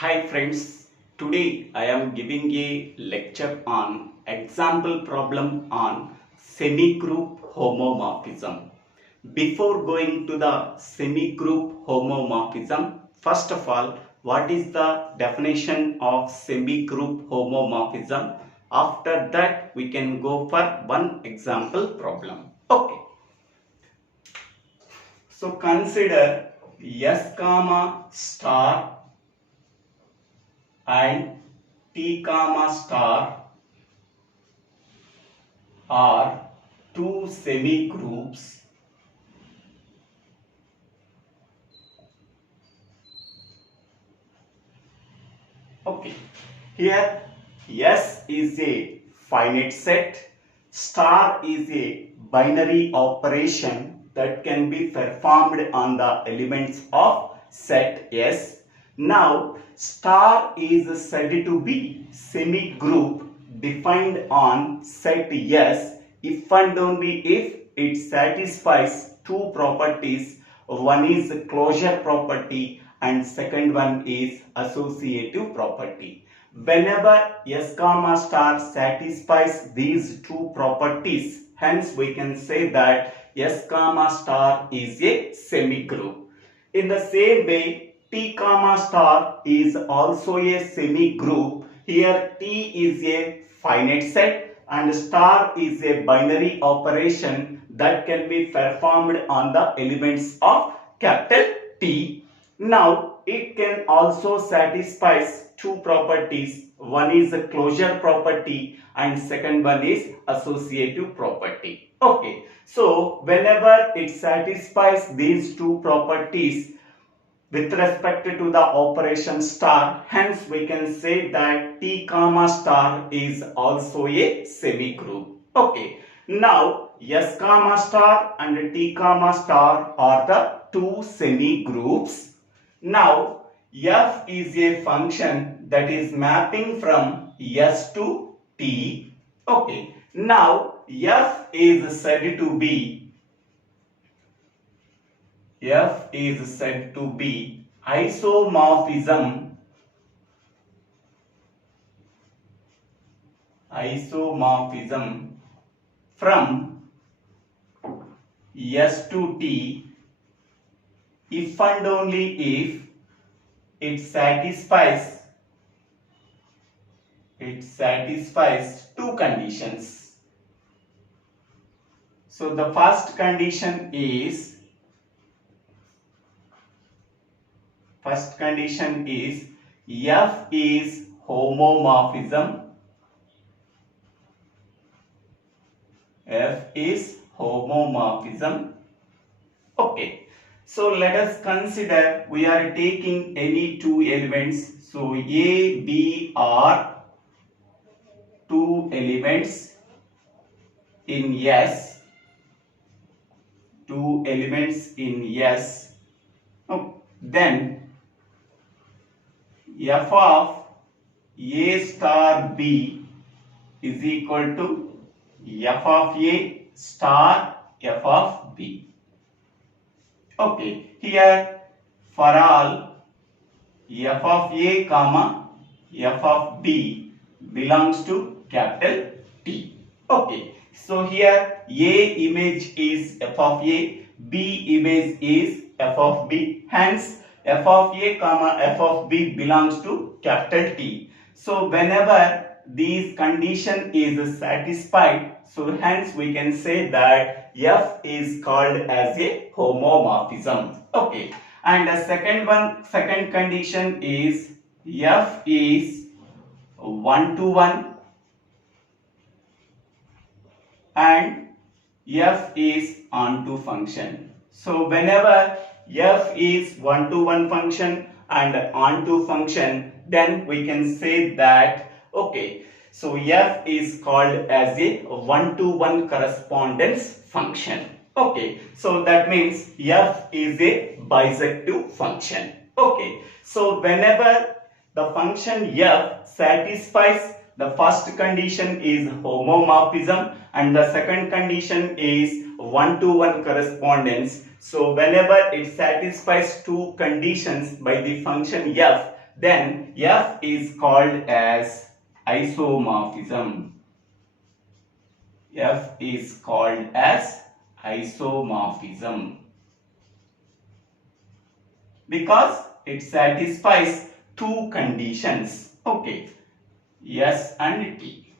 Hi friends, today I am giving a lecture on example problem on semi-group homomorphism. Before going to the semi-group homomorphism, first of all, what is the definition of semi-group homomorphism? After that, we can go for one example problem. Okay, so consider S comma star and T comma star are two semi-groups okay. Here S is a finite set, star is a binary operation that can be performed on the elements of set S. Now star is said to be semi-group defined on set S if and only if it satisfies two properties. One is closure property and second one is associative property. Whenever S comma star satisfies these two properties, hence we can say that S comma star is a semi-group. In the same way, T comma star is also a semi-group. Here T is a finite set and star is a binary operation that can be performed on the elements of capital T. Now it can also satisfy two properties. One is a closure property and second one is associative property. Okay, so whenever it satisfies these two properties with respect to the operation star, hence we can say that T comma star is also a semi-group. Okay, now S comma star and T comma star are the two semi-groups. Now f is a function that is mapping from S to T. Okay, now f is said to be isomorphism from S to T if and only if it satisfies two conditions. So the first condition is F is homomorphism. Okay. So let us consider we are taking any two elements. So A, B are two elements in S. Then f of A star B is equal to f of A star f of B. Okay, here for all f of A comma f of B belongs to capital T. Okay, so here A image is f of A, B image is f of B. Hence f of A comma f of B belongs to capital T. So whenever these condition is satisfied, so hence we can say that f is called as a homomorphism. Okay, and the second condition is f is 1-to-1 and f is onto function. So whenever f is 1-to-1 function and onto function, then we can say that okay, so f is called as a 1-to-1 correspondence function. Okay, so that means f is a bisective function. Okay, so whenever the function f satisfies the first condition is homomorphism and the second condition is 1-to-1 correspondence. So whenever it satisfies two conditions by the function f, then F is called as isomorphism. F is called as isomorphism because it satisfies two conditions. Okay, S and T.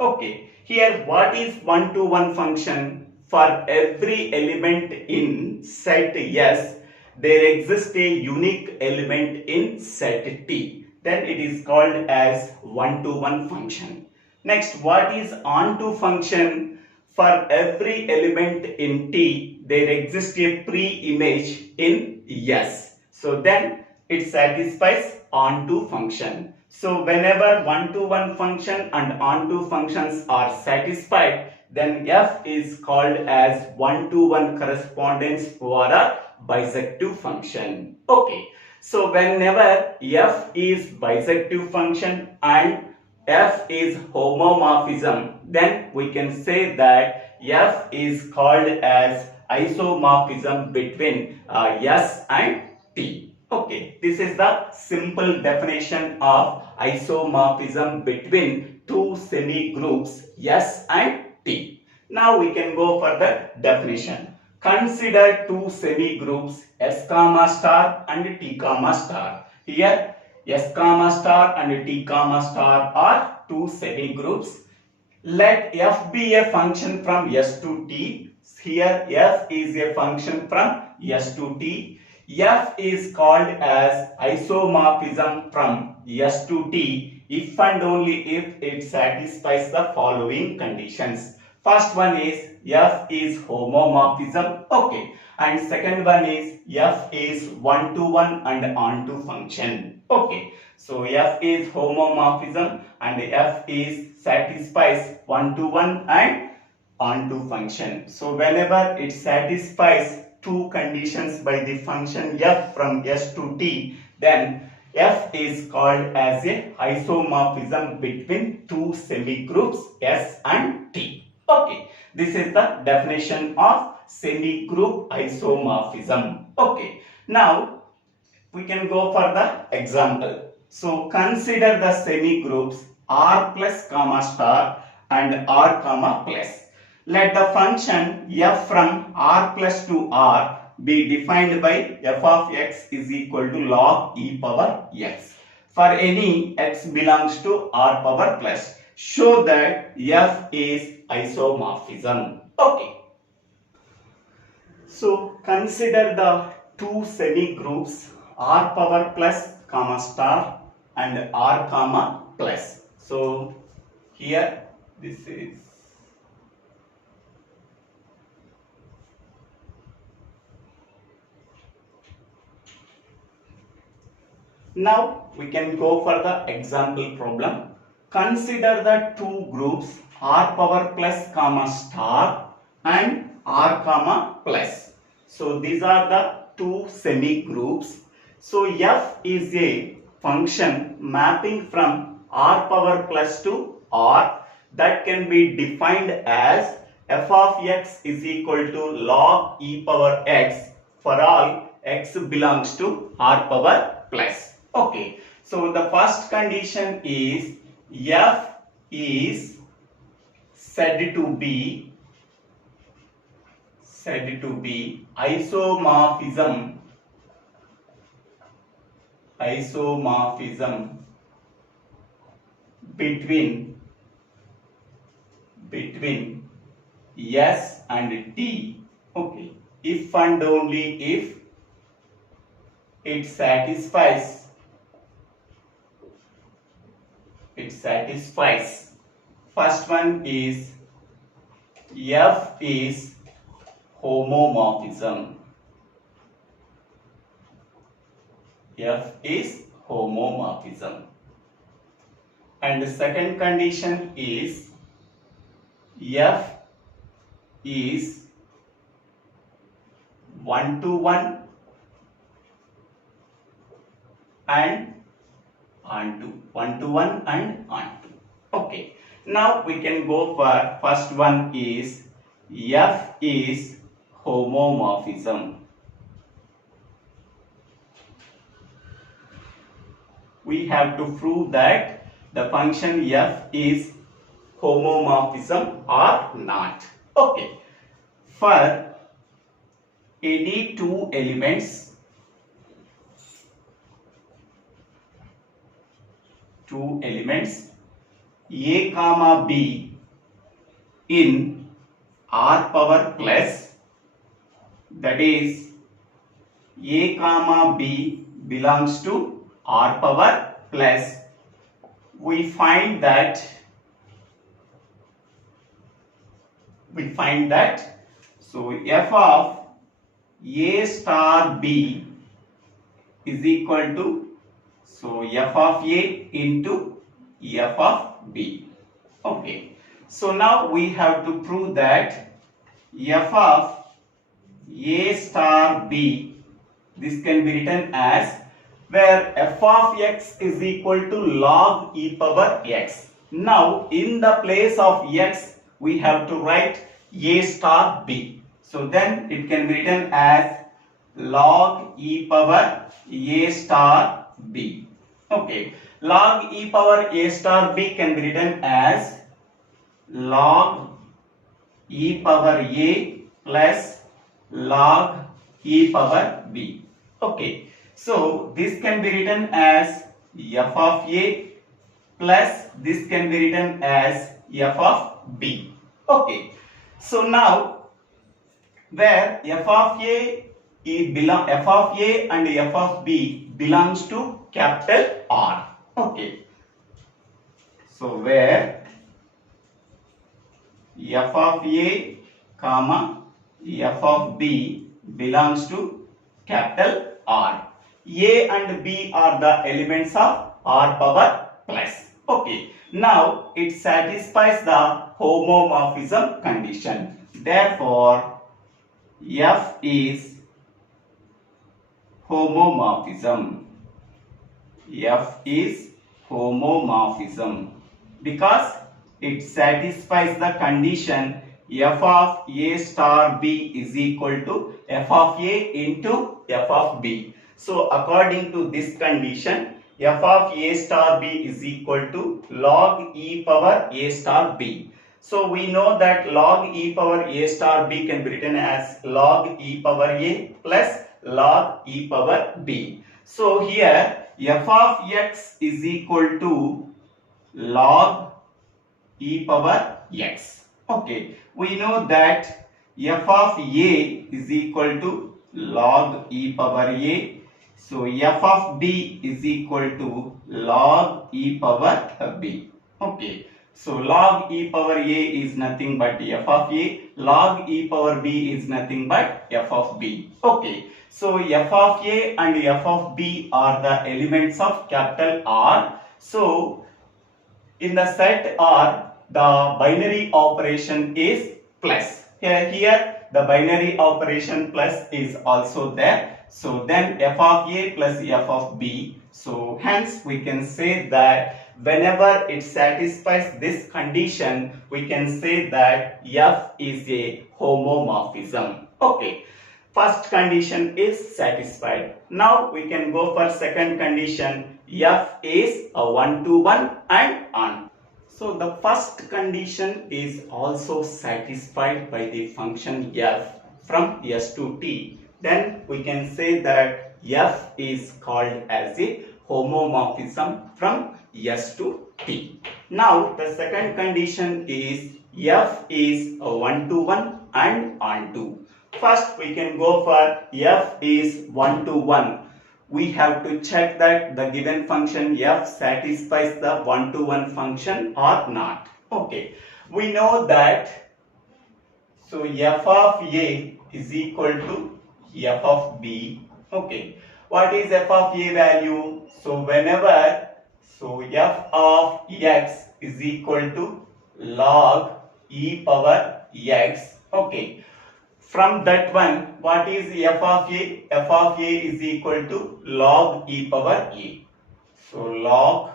Okay, here what is one-to-one function? For every element in set S, there exists a unique element in set T. Then it is called as one-to-one function. Next, what is onto function? For every element in T, there exists a pre-image in S. So then it satisfies onto function. So whenever one-to-one function and onto functions are satisfied, then F is called as one-to-one correspondence for a bisective function. Okay, so whenever F is bisective function and F is homomorphism, then we can say that F is called as isomorphism between S and T. Okay, this is the simple definition of isomorphism between two semi-groups S and T. Now we can go for the definition. Consider two semi-groups S comma star and T comma star. Here S comma star and T comma star are two semi-groups. Let F be a function from S to T. Here F is a function from S to T. F is called as isomorphism from S to T if and only if it satisfies the following conditions. First one is F is homomorphism. Okay. And second one is F is one-to-one and onto function. Okay. So F is homomorphism and F is satisfies one-to-one and onto function. So whenever it satisfies two conditions by the function F from S to T, then F is called as a isomorphism between two semi-groups S and T. Okay, this is the definition of semi-group isomorphism. Okay, now we can go for the example. So consider the semi-groups R plus comma star and R comma plus. Let the function F from R plus to R be defined by f of x is equal to log e power x. For any x belongs to R power plus, show that F is isomorphism. Okay. So consider the two semi-groups R power plus comma star and R comma plus. So here this is now we can go for the example problem. Consider the two groups R power plus comma star and R comma plus. So these are the two semi-groups. So F is a function mapping from R power plus to R that can be defined as f of x is equal to log e power x for all x belongs to R power plus. Okay, so the first condition is F is said to be isomorphism between S and T. Okay, if and only if it satisfies first one is F is homomorphism. F is homomorphism. And the second condition is F is one-to-one and onto. One-to-one and onto. Okay. Now we can go for first one is F is homomorphism. we have to prove that the function f is homomorphism or not. Okay. For any two elements, a comma b in r power plus, that is a comma b belongs to r power plus, we find that so f of a star b is equal to, so f of a into f of b. Okay, so now we have to prove that f of a star b, this can be written as, where f of x is equal to log e power x. Now in the place of x we have to write a star b. So then it can be written as log e power a star b. Okay, log e power a star b can be written as log e power a plus log e power b. Okay, so this can be written as f of a plus this can be written as f of b. Okay, so now where f of a and f of b belongs to capital R. Okay, so where f of a comma f of b belongs to capital R. A and b are the elements of R power plus. Okay, now it satisfies the homomorphism condition. Therefore, f is homomorphism. F is homomorphism because it satisfies the condition f of a star b is equal to f of a into f of b. So according to this condition, f of a star b is equal to log e power a star b. So we know that log e power a star b can be written as log e power a plus log e power b. So here f of x is equal to log e power x. Okay, we know that f of a is equal to log e power a. So f of b is equal to log e power b. Okay, so log e power a is nothing but f of a, log e power b is nothing but f of b. Okay, so f of a and f of b are the elements of capital R. So in the set R, the binary operation is plus. Here the binary operation plus is also there. So then f of a plus f of b. So hence we can say that whenever it satisfies this condition, we can say that f is a homomorphism. Okay, first condition is satisfied. Now we can go for second condition. F is a 1-to-1 and on. So the first condition is also satisfied by the function f from s to t. Then we can say that f is called as a homomorphism from s to t. Now the second condition is f is a 1-to-1 and onto. First we can go for f is 1-to-1. We have to check that the given function f satisfies the 1-to-1 function or not. Okay, we know that, so f of a is equal to f of b. Okay, what is f of a value? So whenever, so f of x is equal to log e power x. Okay, from that one, what is f of a? F of a is equal to log e power a. So log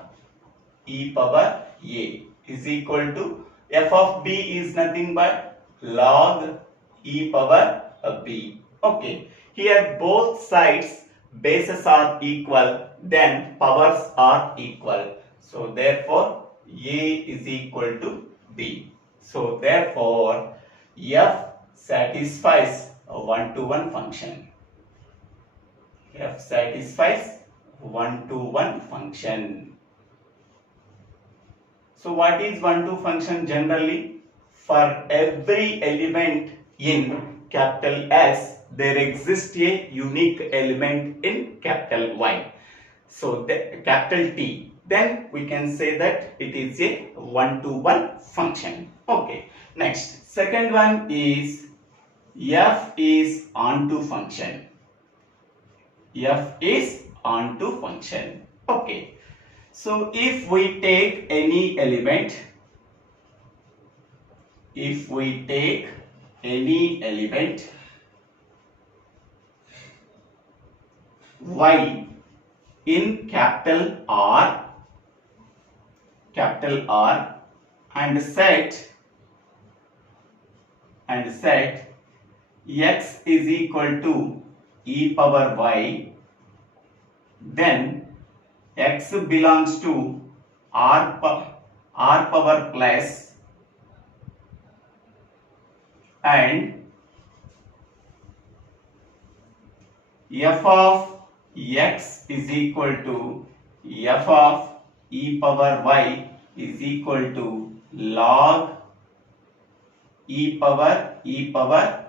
e power a is equal to f of b is nothing but log e power b. Okay, here both sides bases are equal, then powers are equal. So therefore A is equal to B. So therefore F satisfies a one-to-one function. F satisfies one-to-one function. So what is one-to function generally? For every element in capital S, there exists a unique element in capital Y. So capital T. Then we can say that it is a one-to-one function. Okay. Next, second one is F is onto function. F is onto function. Okay. So if we take any element, Y in capital R and set X is equal to e power Y, then X belongs to R power plus and f of X is equal to f of e power Y is equal to log e power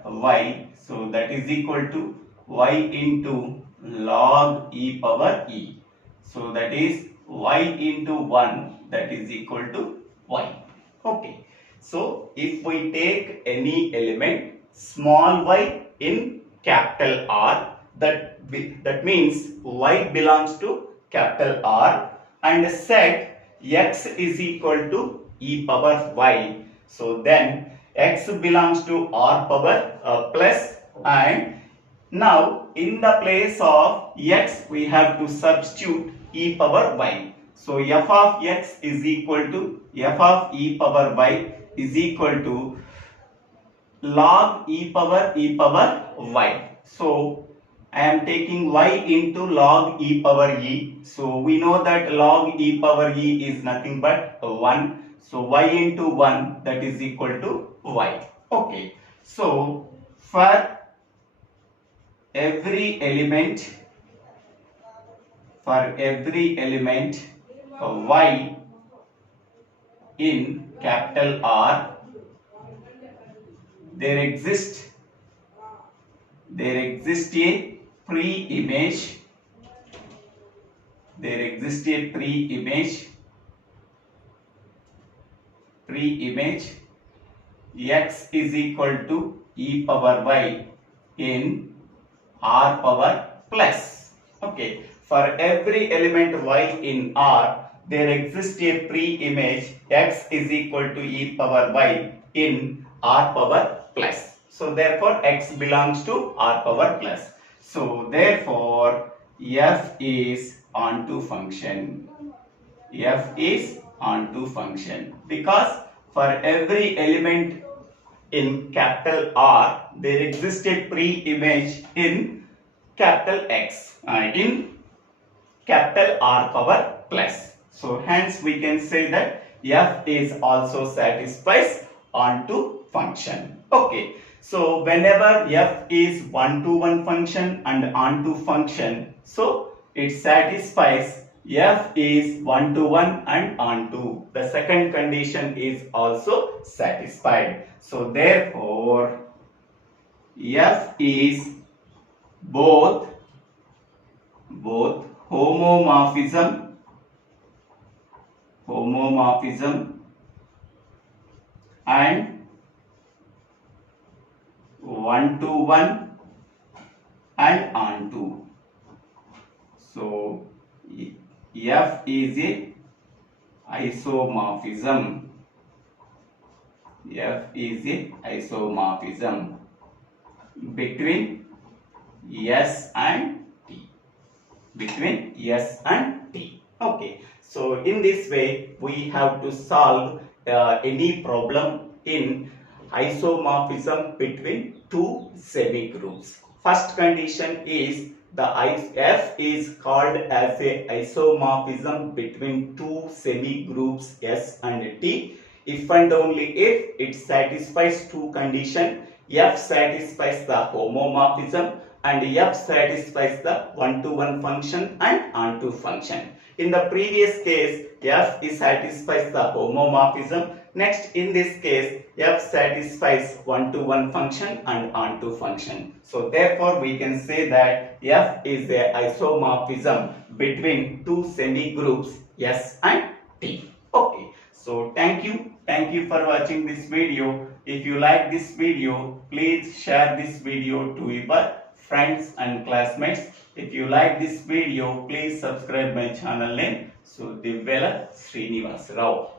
Y. So that is equal to Y into log e power E. So that is Y into 1, that is equal to Y. Okay. So if we take any element small y in capital R, that means Y belongs to capital R, and set X is equal to e power Y. So then X belongs to R power plus, and now in the place of X we have to substitute e power Y. So f of X is equal to f of e power Y is equal to log e power Y. So I am taking Y into log e power E. So we know that log e power E is nothing but 1. So Y into 1, that is equal to Y. Okay. So for every element Y in capital R, there exists a pre-image. X is equal to e power Y in R power plus. Okay. For every element Y in R, there exists a pre-image X is equal to e power Y in R power plus. So therefore X belongs to R power plus. So therefore F is onto function. F is onto function because for every element in capital R, there exists a pre-image in capital X in capital R power plus. So hence we can say that F is also satisfies onto function. Okay. So whenever F is one-to-one function and onto function, so it satisfies F is one-to-one and onto. The second condition is also satisfied. So therefore F is both homomorphism and one-to-one and onto. So F is a isomorphism. F is a isomorphism between S and T. Okay. So in this way we have to solve any problem in isomorphism between two semigroups. First condition is the F is called as a isomorphism between two semi-groups S and T if and only if it satisfies two conditions. F satisfies the homomorphism and F satisfies the one-to-one function and onto function. In the previous case, F satisfies the homomorphism. Next, in this case, F satisfies one-to-one function and onto function. So therefore, we can say that F is a isomorphism between two semi-groups S and T. Okay. So thank you. Thank you for watching this video. If you like this video, please share this video to your friends and classmates. If you like this video, please subscribe my channel name Suddivvela Srinivas Rao.